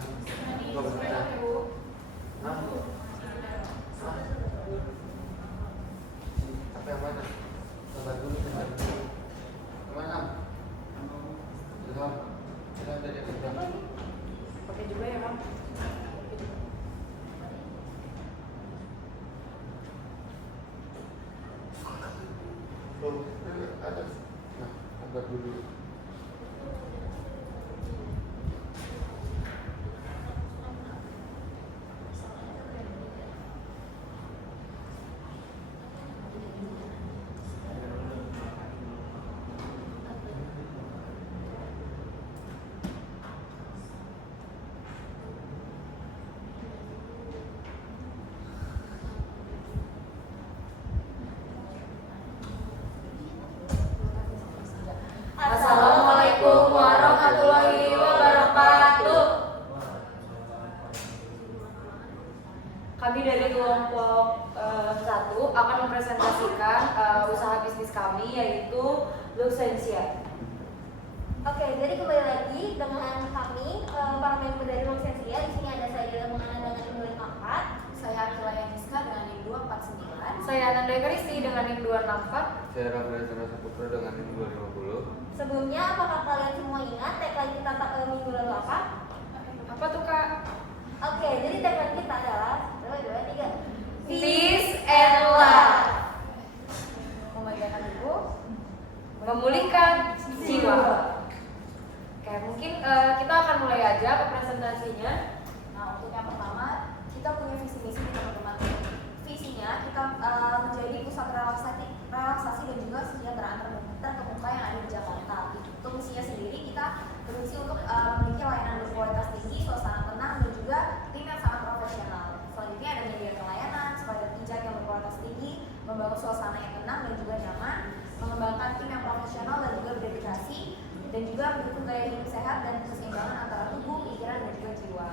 Nggak bisa. Hah? Apa yang mana? Sabar dulu, sabar dulu. Kemana? Ilham. Ilham dari Ilham. Pakai juga ya, Kang? Oh, atas. Nah, sabar dulu. Assalamualaikum warahmatullahi wabarakatuh. Kami dari kelompok 1 akan mempresentasikan usaha bisnis kami, yaitu Luxensia. Oke, jadi kembali lagi dengan kami para member dari Luxensia. Di sini ada saya mengenal dengan NIM 264. Saya Akila Yaniska dengan NIM 249. Saya Ananda Kristi dengan NIM 264. Saya Rafael Saputra dengan NIM 250. Sebelumnya, apakah kalian semua ingat tagline kita minggu lalu apa? Apa tuh, Kak? Oke, jadi tagline kita adalah 1, 2, 3. Peace and love. Membahagiakan ibu, memulihkan jiwa. Oke, mungkin kita akan mulai aja ke presentasinya. Nah, untuk yang pertama, kita punya visi misi nih, teman-teman. Visinya kita menjadi pusat relaksasi dan juga kesejahteraan terkemuka yang ada di Jakarta. Untuk misinya sendiri, kita bermisi untuk memiliki layanan berkualitas tinggi, suasana tenang, dan juga tim yang sangat profesional. Selanjutnya ada menyediakan layanan sebagai pijat yang berkualitas tinggi, membangun suasana yang tenang dan juga nyaman, mengembangkan tim yang profesional dan juga berdedikasi, dan juga mendukung gaya hidup sehat dan keseimbangan antara tubuh, pikiran, dan juga jiwa.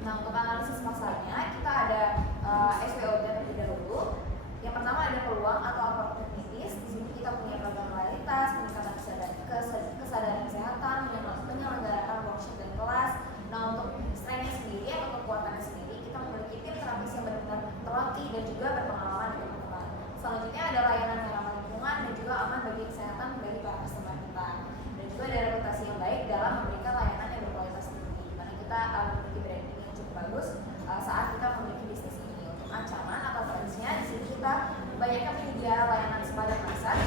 Nah, untuk analisis pasarnya, kita ada SWOT terlebih dahulu. Yang pertama ada peluang atau opportunities. Di sini kita punya program loyalitas, peningkatan kesadaran kesehatan, menyelenggarakan workshop dan kelas. Nah, untuk strength-nya sendiri atau kekuatannya sendiri, kita memiliki tim terapis yang benar-benar terlatih dan juga berpengalaman di teman-teman. Selanjutnya ada layanan yang ramah lingkungan dan juga aman bagi kesehatan bagi para customer kita. Dan juga ada reputasi yang baik dalam memberikan layanan yang berkualitas tinggi. Karena kita memiliki branding yang cukup bagus saat kita memiliki bisnis ini. Untuk ancaman atau threats-nya, di sini kita banyaknya penyedia layanan sepadan pasar.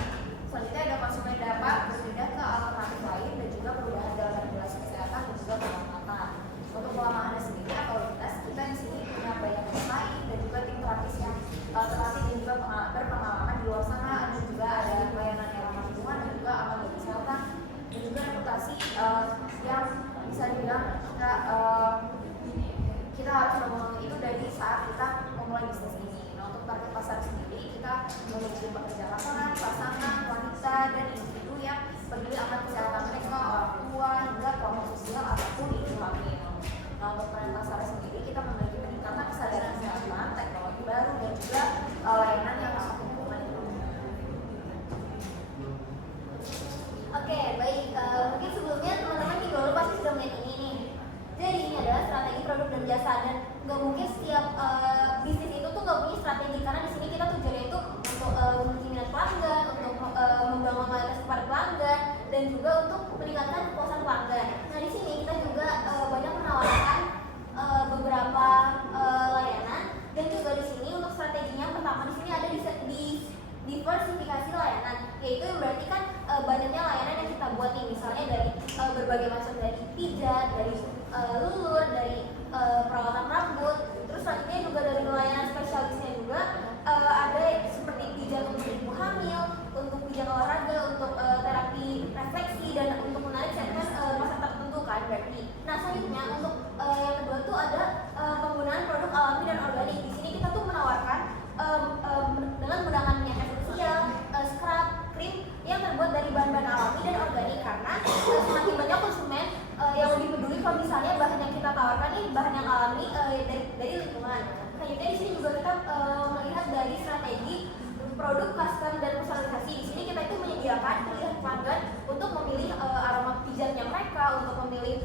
Selanjutnya ada konsumen dapat berpindah ke alternatif lain dan juga perubahan dalam regulasi kesehatan dan juga pengamatan. Untuk kelemahannya sendiri atau lintas, kita di sini punya banyak pesaing dan juga tim terapis yang terlatih dan juga berpengalaman di luar sana. Ada juga ada layanan yang ramah lingkungan dan juga aman bagi kesehatan dan juga reputasi yang bisa dibilang kita harus memenuhi itu dari saat kita memulai bisnis ini. Nah, untuk target pasar sendiri, kita memiliki pekerja lapangan, pasangan, wanita, dan individu yang peduli akan kesehatan mereka, orang tua, hingga kelompok sosial ataupun ibu hamil. Nah, untuk peran pasar sendiri, kita memiliki peningkatan kesadaran kesehatan, teknologi baru, dan juga layanan yang ramah lingkungan. Oke, baik. Mungkin sebelumnya teman-teman minggu lalu pasti sudah melihat ini nih. Jadi ini adalah strategi produk dan jasa, dan nggak mungkin setiap bisnis itu tuh nggak punya strategi, karena di sini kita tujuannya itu untuk memiliki minat pelanggan, untuk membangun loyalitas kepada pelanggan, dan juga untuk meningkatkan kepuasan pelanggan. Nah, di sini kita juga banyak menawarkan beberapa layanan, dan juga di sini untuk strateginya pertama di sini ada di diversifikasi layanan, yaitu yang berarti kan banyaknya layanan yang kita buat nih, misalnya dari berbagai macam, dari pijat, dari lulur, dari perawatan rambut, terus selanjutnya juga dari layanan spesialisnya juga ada seperti pijat untuk ibu hamil, untuk pijat olahraga, untuk terapi refleksi, dan untuk menarik segmen masa tertentu kan berarti. Nah, selanjutnya untuk yang kedua tuh ada penggunaan produk alami dan organik. Di sini kita tuh menawarkan dengan menggunakan minyak esensial, scrub, krim yang terbuat dari bahan-bahan alami dan organik, karena semakin banyak konsumen yang lebih peduli kalau misalnya bahan yang kita tawarkan ini bahan yang alami dari lingkungan. Selanjutnya di sini juga kita melihat dari strategi produk custom dan personalisasi. Di sini kita itu menyediakan pilihan pelanggan untuk memilih aroma pijatnya mereka, untuk memilih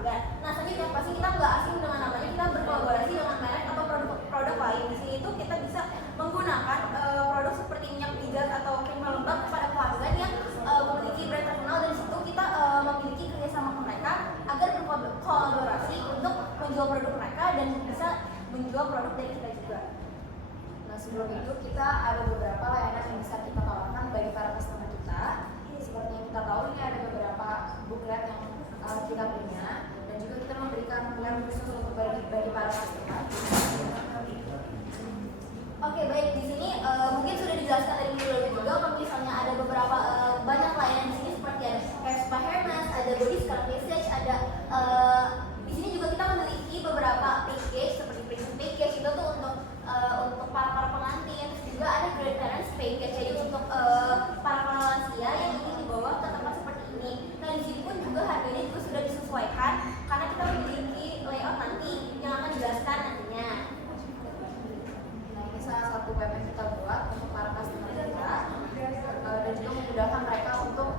pelanggan. Nah selanjutnya pasti kita nggak asing dengan namanya, kita berkolaborasi dengan merek atau produk lain. Di sini itu kita bisa menggunakan produk seperti minyak pijat atau krim lembab kepada pelanggan yang memiliki brand terkenal, dan di situ kita memiliki kerjasama ke mereka agar berkolaborasi untuk menjual produk mereka dan bisa menjual produk dari kita juga. Nah, sebelum itu kita ada beberapa layanan yang bisa kita tawarkan bagi para customer kita. Seperti yang kita tahu, ini ada beberapa booklet yang kita punya, dan juga kita memberikan booklet khusus untuk bagi para customer. Oke, baik, di sini mungkin sudah dijelaskan dari minggu lalu juga kalau misalnya ada beberapa banyak layanan di sini seperti ada Spa Hermes, ada Body Scar Message, ada di sini juga kita memiliki beberapa package seperti premium package itu tuh untuk para pengantin, terus juga ada grandparents package jadi untuk para lansia yang ingin dibawa ke tempat seperti ini. Nah di sini pun juga harganya juga sudah disesuaikan karena kita memiliki layout nanti yang akan dijelaskan nantinya. Nah, ini salah satu web yang kita buat untuk para customer kita, dan juga memudahkan mereka untuk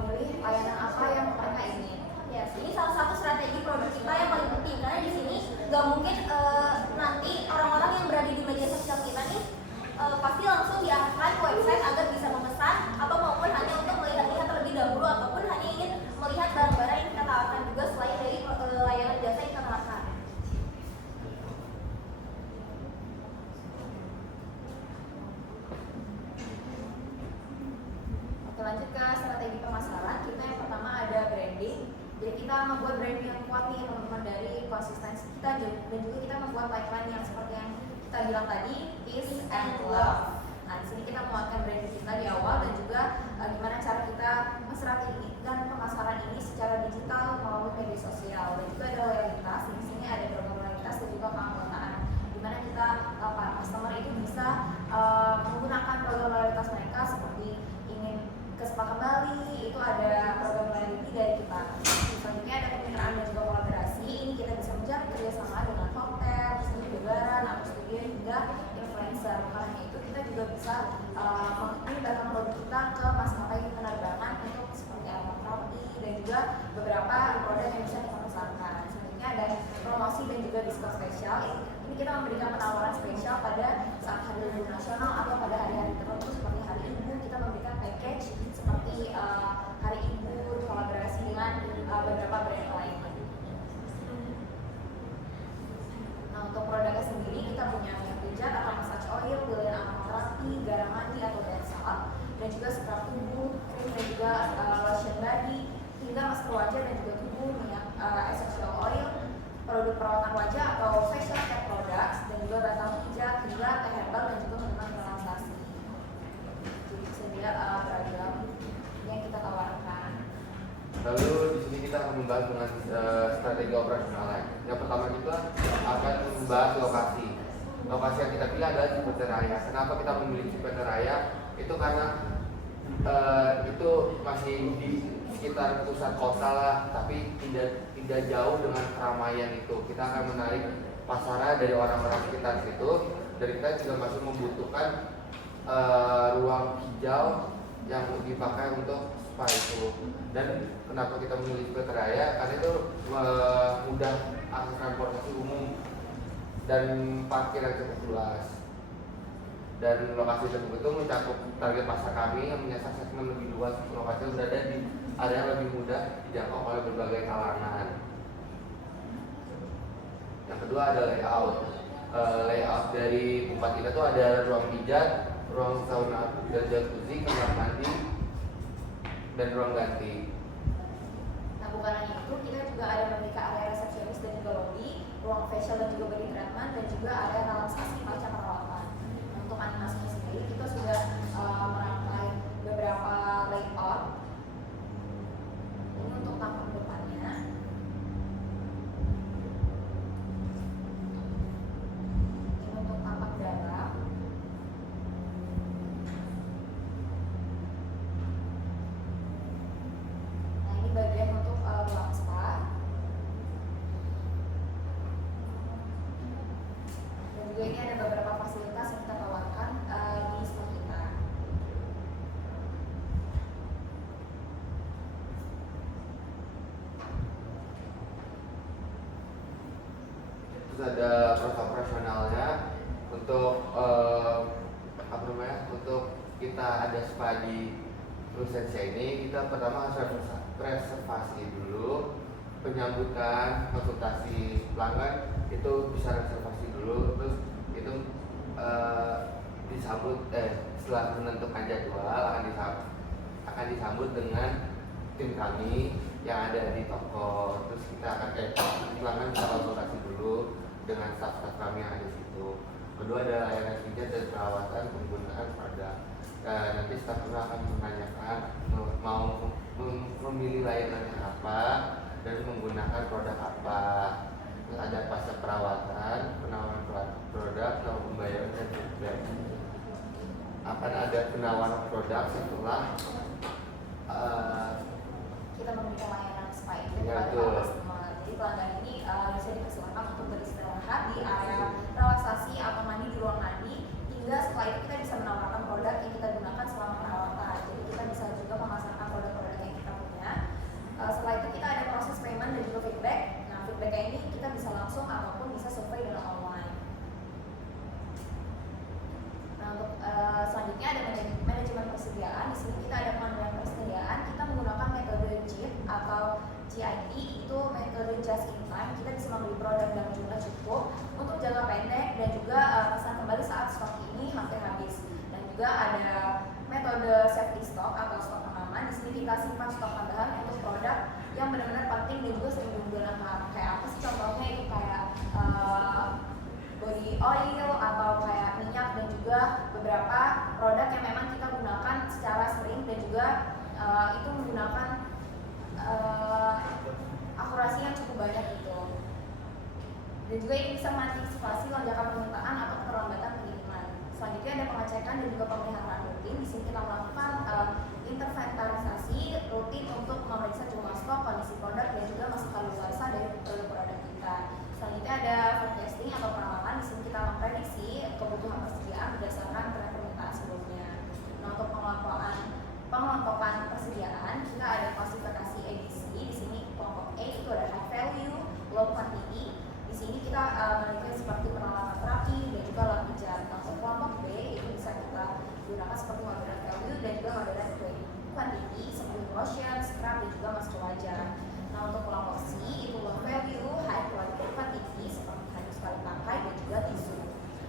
memilih layanan apa yang mereka ingin. Yes, ini salah satu strategi produk kita yang paling penting karena di sini nggak mungkin nanti orang-orang yang berada di media sosial kita nih pasti langsung diarahkan ke website agar bisa memesan atau maupun hanya untuk melihat-lihat terlebih dahulu ataupun hanya ingin melihat barang-barang yang kita tawarkan juga selain dari layanan jasa yang kita tawarkan. Oke, lanjut ke strategi pemasaran. Kita yang pertama ada branding. Jadi kita membuat branding yang kuat nih teman-teman dari konsistensi kita, dan juga kita membuat tagline yang seperti yang kita bilang tadi, peace and love. Nah, di sini kita menguatkan branding kita di awal, dan juga gimana cara kita menstrategikan pemasaran ini secara digital melalui media sosial. Dan juga ada loyalitas. Di sini ada program loyalitas dan juga keanggotaan, dimana kita para customer itu bisa menggunakan program loyalitas mereka seperti ingin ke spa kembali, itu ada program loyalty dari kita. Selanjutnya ada kemitraan dan juga kolaborasi. Ini kita bisa menjalin kerjasama dengan hotel, penghiburan, atau studio hingga influencer. Karena itu kita juga bisa mengibarkan produk kita ke maskapai penerbangan untuk seperti Aeroproperty dan juga beberapa produk yang bisa kita pasarkan. Selanjutnya ada promosi dan juga diskon spesial. Ini kita memberikan penawaran spesial pada saat hari libur nasional atau pada hari-hari tertentu seperti hari ibu. Kita memberikan package seperti hari ibu kolaborasi dengan beberapa brand lain. Nah, untuk produknya sendiri kita punya minyak pijat atau massage oil, pilihan aromaterapi, garam mandi atau bath salt, dan juga scrub tubuh, krim dan juga lotion body, hingga masker wajah dan juga tubuh, minyak essential oil, produk perawatan wajah atau facial care products, dan juga batang pijat, hingga teh herbal dan juga minuman relaksasi. Jadi bisa dilihat beragam yang kita tawarkan. Lalu di sini kita akan membahas dengan strategi operasional lain. Yang pertama kita akan membahas lokasi. Lokasi yang kita pilih adalah Cipete Raya. Kenapa kita memilih Cipete Raya? Itu karena itu masih di sekitar pusat kota lah, tapi tidak jauh dengan keramaian itu. Kita akan menarik pasaran dari orang-orang sekitar situ. Dan kita juga masih membutuhkan ruang hijau yang dipakai untuk spa itu. Dan kenapa kita memilih Cipete Raya? Karena itu mudah akses transportasi umum dan parkir yang cukup luas. Dan lokasi tersebut itu mencakup target pasar kami yang menyasar segmen lebih luas. Lokasi berada di area yang lebih mudah dijangkau oleh berbagai kalangan. Yang kedua ada layout. Layout dari tempat kita tuh ada ruang pijat, ruang sauna dan jacuzzi, kamar mandi, dan ruang ganti. Nah, bukan hanya itu, kita juga ada memiliki area resepsionis dan juga lobby, ruang facial dan juga body treatment, dan juga area relaksasi macam perawatan. Nah, untuk animasinya sendiri kita sudah merangkai beberapa layout. Ini untuk tampak depannya. Ini untuk tampak dalam. Nah, ini bagian untuk ruang spa. Dan juga ini ada beberapa fasilitas yang kita tawarkan di spa kita. terus ada proses operasionalnya. Untuk untuk kita ada spa di Lucensia ini, kita pertama harus reservasi dulu. Penyambutan konsultasi pelanggan itu bisa reservasi dulu, terus itu disambut setelah menentukan jadwal akan disambut dengan tim kami yang ada di toko. Terus kita akan pelanggan bisa konsultasi dulu dengan staff-staff kami yang ada di situ. Kedua ada layanan pijat dan perawatan penggunaan produk. Nanti staff kami akan menanyakan mau memilih layanannya apa dan menggunakan produk apa. Terus ada fase perawatan, penawaran produk, lalu pembayaran dan feedback. Akan ada penawaran produk setelah kita memberikan layanan spa itu ya, kepada customer. Jadi pelanggan ini bisa dipersilakan untuk beristirahat di area relaksasi atau mandi di ruang mandi, hingga setelah itu kita bisa menawarkan produk yang kita gunakan selama perawatan. Jadi kita bisa juga memasarkan produk-produk yang kita punya. Setelah itu kita ada proses payment dan juga feedback. Nah, feedbacknya ini kita bisa langsung ataupun bisa survei dalam online. Nah, untuk selanjutnya ada manajemen persediaan. Di sini kita ada pengendalian persediaan. Kita menggunakan metode JIT atau GIT, itu metode just in time. Kita bisa membeli produk dalam jumlah cukup untuk jangka pendek dan juga pesan kembali saat stok ini hampir habis. Dan juga ada metode safety stock atau stok aman. Di sini kita simpan stok tambahan untuk produk yang benar-benar penting dan juga sering digunakan. Kayak apa sih contohnya? Itu kayak body oil atau kayak minyak dan juga beberapa produk yang memang kita gunakan secara sering dan juga itu menggunakan akurasi yang cukup banyak gitu. Dan juga ini bisa mengantisipasi lonjakan permintaan atau keterlambatan pengiriman. Selanjutnya ada pengecekan dan juga pemeliharaan rutin. Di sini kita melakukan inventarisasi rutin untuk memeriksa jumlah stok, kondisi produk dan juga masa kadaluarsa dari produk-produk kita. Selanjutnya ada forecasting atau peramalan. Di sini kita memprediksi kebutuhan persediaan berdasarkan tren permintaan sebelumnya. Nah, untuk pengelompokan persediaan, kita ada klasifikasi edisi. Di sini kelompok A itu ada high value, low quantity. Di sini kita memiliki seperti peralatan terapi dan juga alat pijat. Nah, untuk kelompok B itu bisa kita gunakan seperti moderate value dan juga moderate quantity seperti lotion, scrub dan juga masker wajah. Nah, untuk kelompok C itu low value, high quantity seperti hanya sekali pakai dan juga tisu.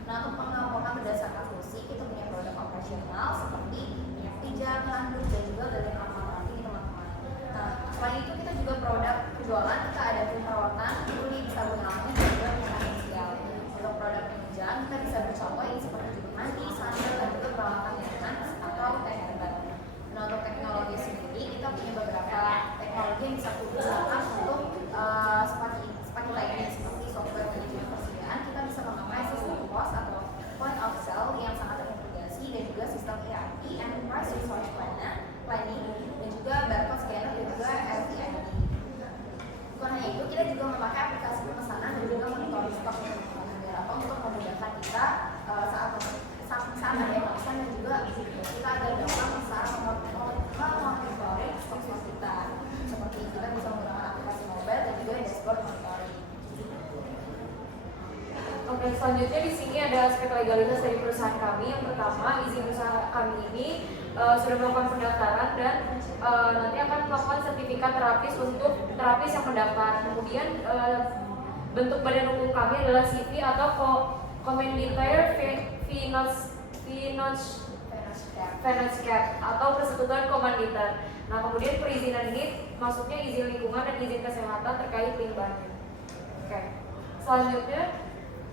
Nah, untuk pengelompokan berdasarkan fungsi, kita punya produk operasional seperti minyak pijat, handuk dan juga galian aromaterapi teman-teman. Nah, selain itu kita juga produk penjualan, kita ada tim perawatan, kulit, sabun rambut dan juga minyak facial. Untuk produk penunjang, kita bisa bercontoh ini seperti jubah mandi, sandal dan juga peralatan nyaman atau teh herbal. Nah, untuk teknologi sendiri, kita punya beberapa teknologi yang bisa digunakan untuk spatula ini seperti software manajemen persediaan. Kita bisa memakai sistem POS atau point of sale yang sangat terintegrasi dan juga sistem ERP, Enterprise Resource Planning dan juga barcode scanner dan juga RFID. Bukan hanya itu, kita juga memakai aplikasi pemesanan dan juga monitoring stok untuk memudahkan kita saat ada yang pesan dan juga kita ada dalam usaha memonitoring stok kita. Seperti kita bisa menggunakan aplikasi mobile dan juga dashboard monitoring. Oke, selanjutnya di sini ada aspek legalitas dari perusahaan kami. Yang pertama, izin usaha kami ini sudah melakukan pendaftaran dan nanti akan melakukan sertifikat terapis untuk terapis yang mendaftar. Kemudian bentuk badan hukum kami adalah CV atau Commandeer Finance Cap atau persekutuan komanditer. Nah, kemudian perizinan ini masuknya izin lingkungan dan izin kesehatan terkait limbahnya. Oke. Selanjutnya,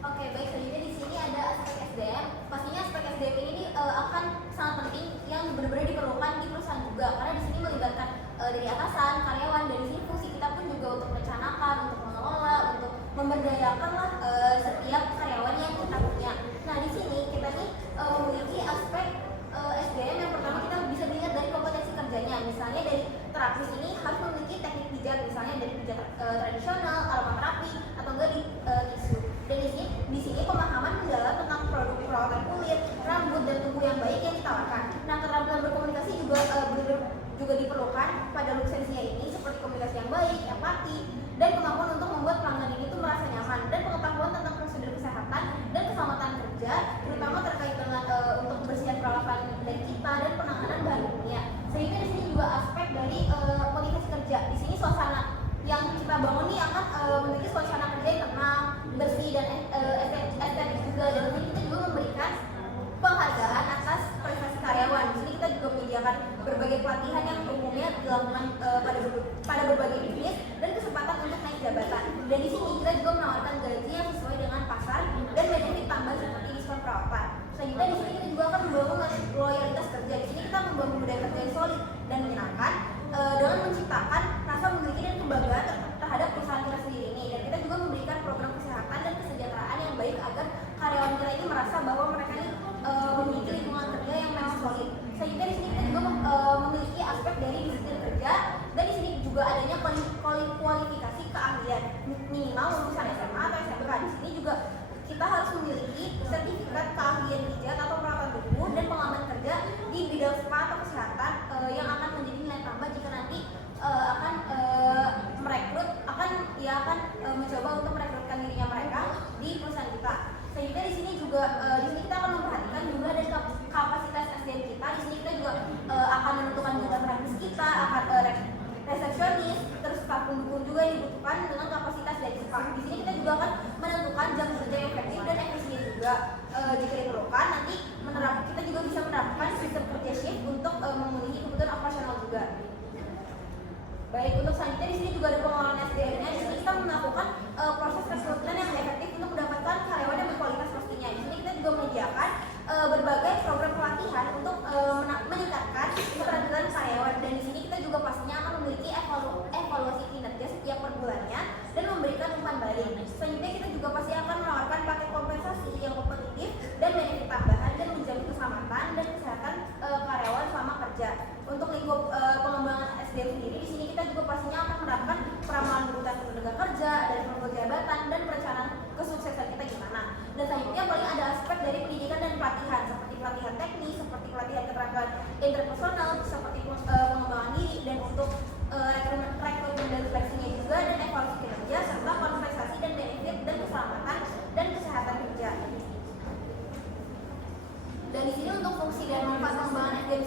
Oke, baik. Selanjutnya di sini ada aspek SDM. Pastinya aspek SDM ini akan sangat penting yang benar-benar diperlukan di perusahaan juga, karena di sini melibatkan dari atasan, karyawan. Dari sini fungsi kita pun juga untuk merencanakan, untuk mengelola, untuk memberdayakan lah setiap karyawan yang kita punya. Nah, di sini kita nih memiliki aspek SDM yang pertama kita bisa dilihat dari kompetensi kerjanya. Misalnya dari terapis ini harus memiliki teknik pijat, misalnya dari pijat tradisional, aromaterapi, atau enggak di tisu. Dan di sini pemakaian jabatan. Dan di sini kita juga menawarkan gaji yang sesuai dengan pasar dan benefit tambah seperti diskon perawatan. Selanjutnya di sini kita juga akan membangun loyalitas kerja. Di sini kita membangun budaya kerja yang solid dan menyenangkan dengan menciptakan rasa memiliki dan kebanggaan terhadap perusahaan kita sendiri ini. Dan kita juga memberikan program kesehatan dan kesejahteraan yang baik agar karyawan kita ini merasa bahwa mereka ini memiliki lingkungan kerja yang memang solid. Selanjutnya di sini kita juga memiliki aspek dari disiplin kerja, dan di sini juga adanya kualifikasi keahlian minimal lulusan SMA atau SMK. Di sini juga kita harus memiliki sertifikat keahlian pijat atau perawatan tubuh dan pengalaman kerja di bidang spa atau kesehatan yang akan menjadi nilai tambah jika nanti akan merekrut mencoba untuk merekrutkan dirinya mereka di perusahaan kita. Sehingga di sini juga di sini kita akan memperhatikan jumlah dan kapasitas SDM kita. Di sini kita juga akan menentukan jumlah teknis kita, akan resepsionis, terus staf pendukung juga yang dibutuhkan dengan kapasitas dari staf. Di sini kita juga akan menentukan jam kerja yang efektif dan efisien juga. Jika diperlukan, nanti kita juga bisa menerapkan sistem kerja shift untuk memenuhi kebutuhan operasional juga. Baik, untuk selanjutnya di sini juga ada pengelolaan SDM-nya. Di sini kita melakukan proses rekrutmen yang efektif untuk mendapatkan karyawan yang berkualitas pastinya. Di sini kita juga menyediakan berbagai program pelatihan untuk meningkatkan keterampilan karyawan. Dan di sini kita juga pastinya akan memiliki evaluasi kinerja setiap per bulannya dan memberikan umpan balik. Selanjutnya kita juga pasti akan menawarkan paket kompensasi yang kompetitif dan benefit tambahan dan menjamin keselamatan dan kesehatan karyawan selama kerja. Untuk lingkup pengembangan SDM sendiri, di sini kita juga pastinya akan menerapkan peramalan kebutuhan tenaga kerja, dari profil jabatan dan perencanaan kesuksesan kita gimana. Dan selanjutnya paling ada aspek dari pendidikan dan pelatihan seperti pelatihan teknis, seperti pelatihan keterampilan interpersonal, seperti pengembangan diri, dan untuk rekrutmen dan seleksinya juga, dan evaluasi kinerja serta kompensasi dan benefit dan keselamatan dan kesehatan kerja. Dan di sini untuk fungsi dan manfaat pengembangan SDM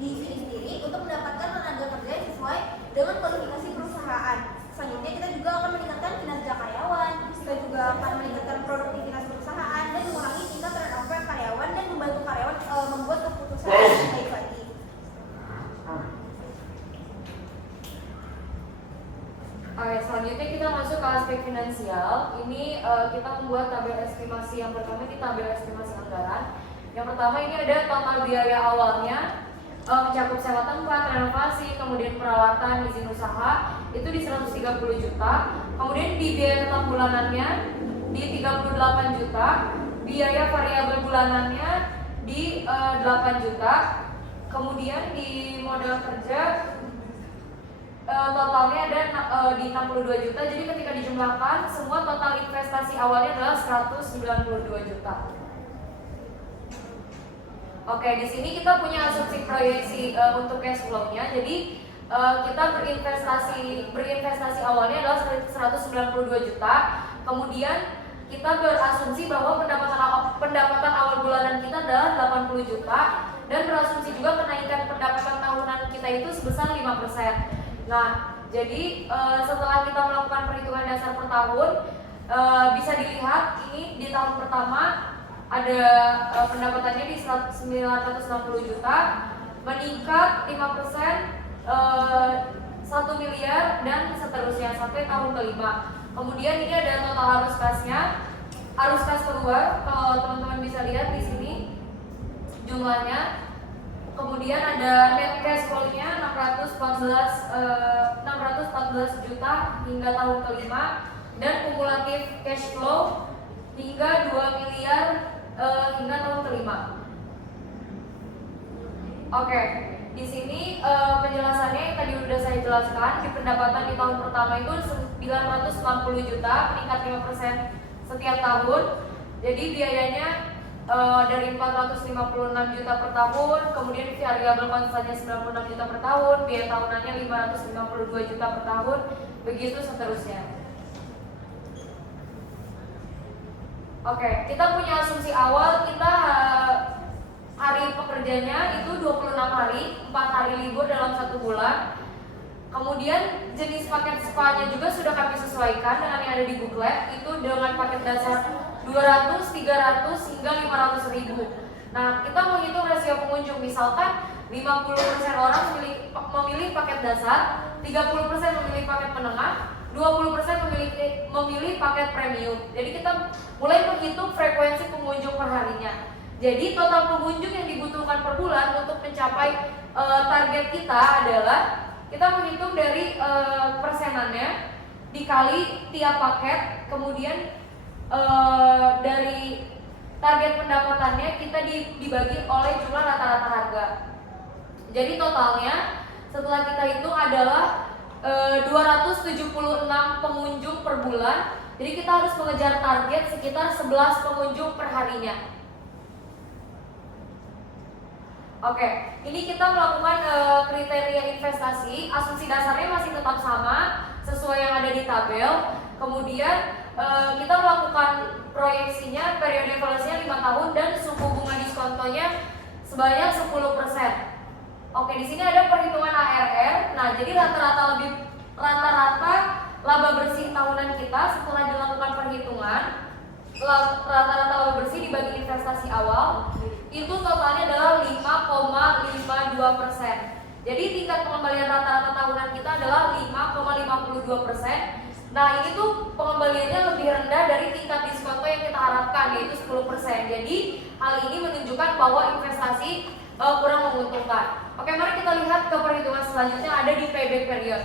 di sini sendiri untuk mendapatkan tenaga kerja yang sesuai dengan kualifikasi perusahaan. Selanjutnya kita juga akan meningkatkan kinerja karyawan, kita juga akan meningkatkan produktivitas perusahaan dan mengurangi tingkat turnover karyawan dan membantu karyawan membuat keputusan yang baik lagi. Oke, selanjutnya kita masuk ke aspek finansial. Ini kita membuat tabel estimasi. Yang pertama di tabel estimasi anggaran. Yang pertama ini ada total biaya awalnya, mencakup sewa tempat, renovasi, kemudian perawatan, izin usaha itu di 130 juta. Kemudian di biaya tetap bulanannya di 38 juta, biaya variabel bulanannya di 8 juta. Kemudian di modal kerja totalnya ada di 62 juta. Jadi ketika dijumlahkan semua total investasi awalnya adalah 192 juta. Oke, di sini kita punya asumsi proyeksi untuk cash flow-nya. Jadi kita berinvestasi awalnya adalah 192 juta. Kemudian kita berasumsi bahwa pendapatan awal bulanan kita adalah 80 juta dan berasumsi juga kenaikan pendapatan tahunan kita itu sebesar 5%. Nah, jadi setelah kita melakukan perhitungan dasar per tahun, bisa dilihat ini di tahun pertama ada pendapatannya di 960 juta, meningkat 5%, 1 miliar dan seterusnya sampai tahun kelima. Kemudian ini ada total arus kasnya. Arus kas keluar, kalau teman-teman bisa lihat di sini jumlahnya. Kemudian ada net cash flow-nya 614 juta hingga tahun kelima, dan kumulatif cash flow hingga 2 miliar hingga tahun kelima. Oke, di sini penjelasannya yang tadi sudah saya jelaskan. Di pendapatan di tahun pertama itu 960 juta, meningkat 5% setiap tahun. Jadi biayanya dari 456 juta per tahun, kemudian variabel konstannya 96 juta per tahun, biaya tahunannya 552 juta per tahun, begitu seterusnya. Oke, kita punya asumsi awal, kita hari pekerjanya itu 26 hari, 4 hari libur dalam 1 bulan. Kemudian jenis paket spa-nya juga sudah kami sesuaikan dengan yang ada di booklet, itu dengan paket dasar 200, 300 hingga 500 ribu. Nah, kita menghitung rasio pengunjung, misalkan 50% orang memilih paket dasar, 30% memilih paket menengah, 20% memilih paket premium. Jadi kita mulai menghitung frekuensi pengunjung per harinya. Jadi total pengunjung yang dibutuhkan per bulan untuk mencapai target kita adalah kita menghitung dari persenannya dikali tiap paket, kemudian dari target pendapatannya kita dibagi oleh jumlah rata-rata harga. Jadi totalnya setelah kita hitung adalah 276 pengunjung per bulan. Jadi kita harus mengejar target sekitar 11 pengunjung per harinya. Oke, ini kita melakukan kriteria investasi. Asumsi dasarnya masih tetap sama sesuai yang ada di tabel. Kemudian kita melakukan proyeksinya, periode evaluasinya 5 tahun dan suku bunga diskontonya sebanyak 10%. Oke, di sini ada perhitungan ARR. Nah, jadi rata-rata laba bersih tahunan kita setelah dilakukan perhitungan, rata-rata laba bersih dibagi investasi awal itu totalnya adalah 5,52%. Jadi tingkat pengembalian rata-rata tahunan kita adalah 5,52%. Nah, ini tuh pengembaliannya lebih rendah dari tingkat diskonto yang kita harapkan, yaitu 10%. Jadi hal ini menunjukkan bahwa investasi kurang menguntungkan. Oke, mari kita lihat ke perhitungan selanjutnya ada di payback period.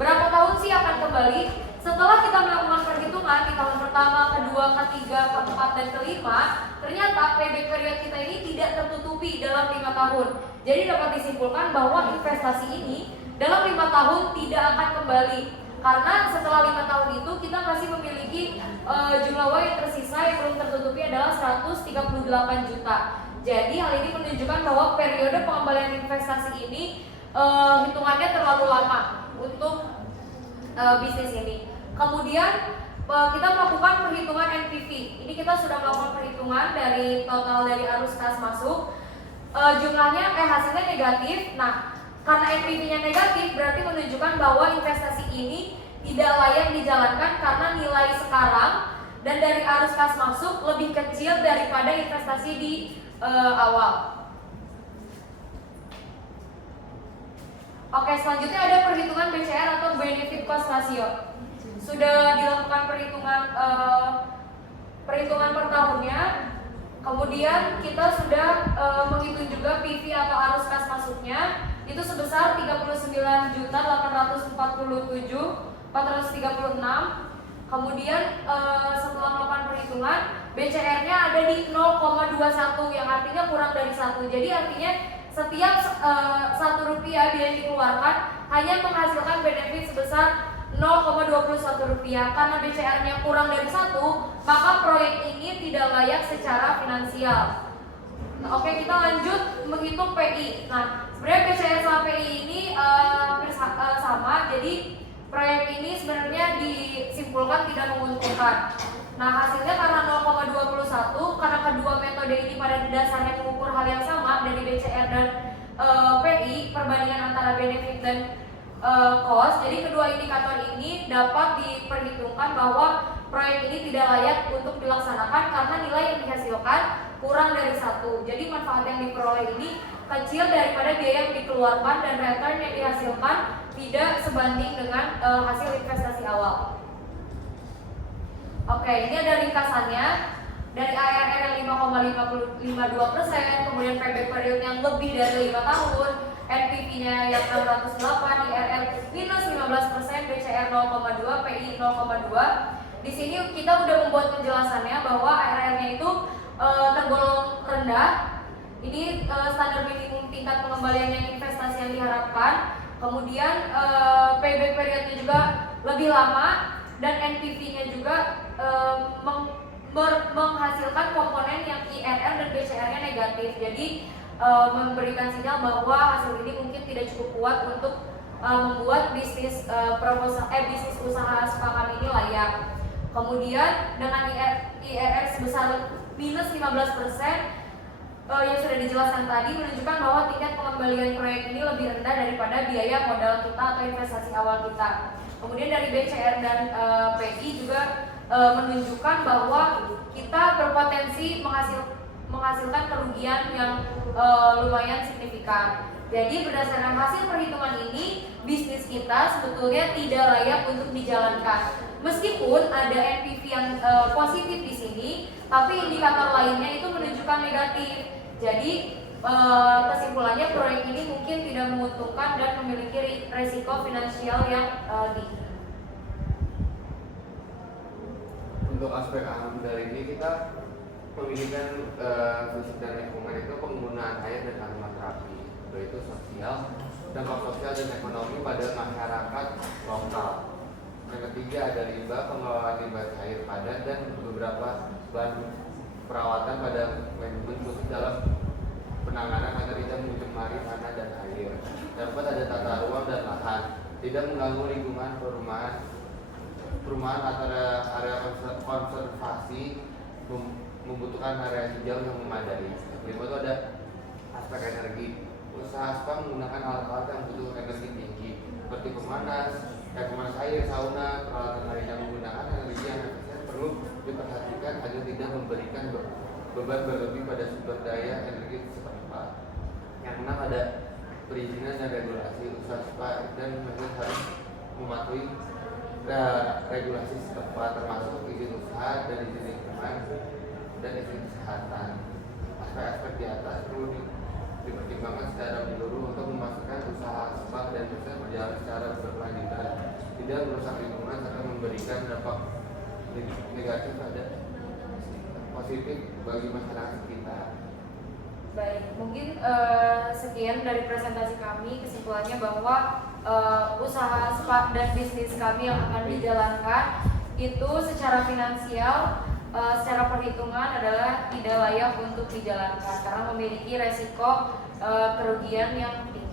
Berapa tahun sih akan kembali? Setelah kita melakukan perhitungan di tahun pertama, kedua, ketiga, keempat, dan kelima, ternyata payback period kita ini tidak tertutupi dalam 5 tahun. Jadi dapat disimpulkan bahwa investasi ini dalam 5 tahun tidak akan kembali. Karena setelah 5 tahun itu kita masih memiliki jumlah uang yang tersisa yang belum tertutupi adalah 138 juta. Jadi hal ini menunjukkan bahwa periode pengembalian investasi ini hitungannya terlalu lama untuk bisnis ini. Kemudian kita melakukan perhitungan NPV. Ini kita sudah melakukan perhitungan dari total dari arus kas masuk. Jumlahnya hasilnya negatif. Nah, karena NPV-nya negatif berarti menunjukkan bahwa investasi ini tidak layak dijalankan karena nilai sekarang dan dari arus kas masuk lebih kecil daripada investasi di awal. Oke, selanjutnya ada perhitungan BCR atau benefit cost ratio. Sudah dilakukan perhitungan per tahunnya. Kemudian kita sudah menghitung juga PV atau arus kas masuknya itu sebesar 39.847.436. Kemudian setelah melakukan perhitungan BCR-nya ada di 0,21 yang artinya kurang dari 1. Jadi artinya setiap 1 rupiah biaya yang dikeluarkan hanya menghasilkan benefit sebesar 0,21 rupiah. Karena BCR-nya kurang dari 1, maka proyek ini tidak layak secara finansial. Nah, oke, kita lanjut menghitung PI. Nah, sebenarnya BCR sama PI ini hampir sama. Jadi proyek ini sebenarnya disimpulkan tidak menguntungkan. Nah, hasilnya karena 0,21, karena kedua metode ini pada dasarnya mengukur hal yang sama dari BCR dan PI, perbandingan antara benefit dan cost. Jadi kedua indikator ini dapat diperhitungkan bahwa proyek ini tidak layak untuk dilaksanakan karena nilai yang dihasilkan kurang dari 1. Jadi manfaat yang diperoleh ini kecil daripada biaya yang dikeluarkan dan return yang dihasilkan tidak sebanding dengan hasil investasi awal. Oke, ini ada ringkasannya. Dari ARR yang 5,52%, kemudian payback period yang lebih dari 5 tahun, NPV-nya yang 608, IRR minus 15%, BCR 0,2, PI 0,2. Di sini kita udah membuat penjelasannya bahwa ARR-nya itu tergolong rendah. Ini standar minimum tingkat pengembalian yang investasi yang diharapkan. Kemudian payback periodnya juga lebih lama dan NPV-nya juga menghasilkan komponen yang IRR dan BCR-nya negatif. Jadi memberikan sinyal bahwa hasil ini mungkin tidak cukup kuat untuk membuat bisnis bisnis usaha spa kami ini layak. Kemudian dengan IRR sebesar minus 15% yang sudah dijelaskan tadi menunjukkan bahwa tingkat pengembalian proyek ini lebih rendah daripada biaya modal kita atau investasi awal kita. Kemudian dari BCR dan PI juga menunjukkan bahwa kita berpotensi menghasilkan kerugian yang lumayan signifikan. Jadi berdasarkan hasil perhitungan ini, bisnis kita sebetulnya tidak layak untuk dijalankan. Meskipun ada NPV yang positif di sini, tapi indikator lainnya itu menunjukkan negatif. Jadi kesimpulannya proyek ini mungkin tidak menguntungkan dan memiliki resiko finansial yang tinggi. Untuk aspek alam dari ini kita memiliki fisik dan lingkungan itu penggunaan air dan aromaterapi, yaitu sosial, dampak sosial dan ekonomi pada masyarakat lokal. Yang ketiga ada limbah, pengelolaan limbah cair padat dan beberapa bahan perawatan pada manajemen khusus dalam penanganan agar tidak mencemari tanah dan air. Yang keempat ada tata ruang dan lahan, tidak mengganggu lingkungan perumahan antara area konservasi membutuhkan area hijau yang memadai. Yang kelima itu ada aspek energi. Usaha spa menggunakan alat-alat yang butuh energi tinggi seperti pemanas air, sauna, peralatan lain yang menggunakan energi yang efisien perlu diperhatikan agar tidak memberikan beban berlebih pada sumber daya energi setempat. Yang enam ada perizinan dan regulasi. Usaha spa dan harus mematuhi regulasi setempat termasuk izin usaha dan izin lingkungan dan izin kesehatan. Aspek-aspek di atas perlu dipertimbangkan secara menyeluruh untuk memastikan usaha spa dan bisnis berjalan secara berkelanjutan, tidak merusak lingkungan serta memberikan dampak negatif pada positif bagi masyarakat sekitar. Baik, mungkin sekian dari presentasi kami. Kesimpulannya bahwa usaha spa dan bisnis kami yang akan dijalankan itu secara finansial, secara perhitungan adalah tidak layak untuk dijalankan karena memiliki resiko kerugian yang tinggi.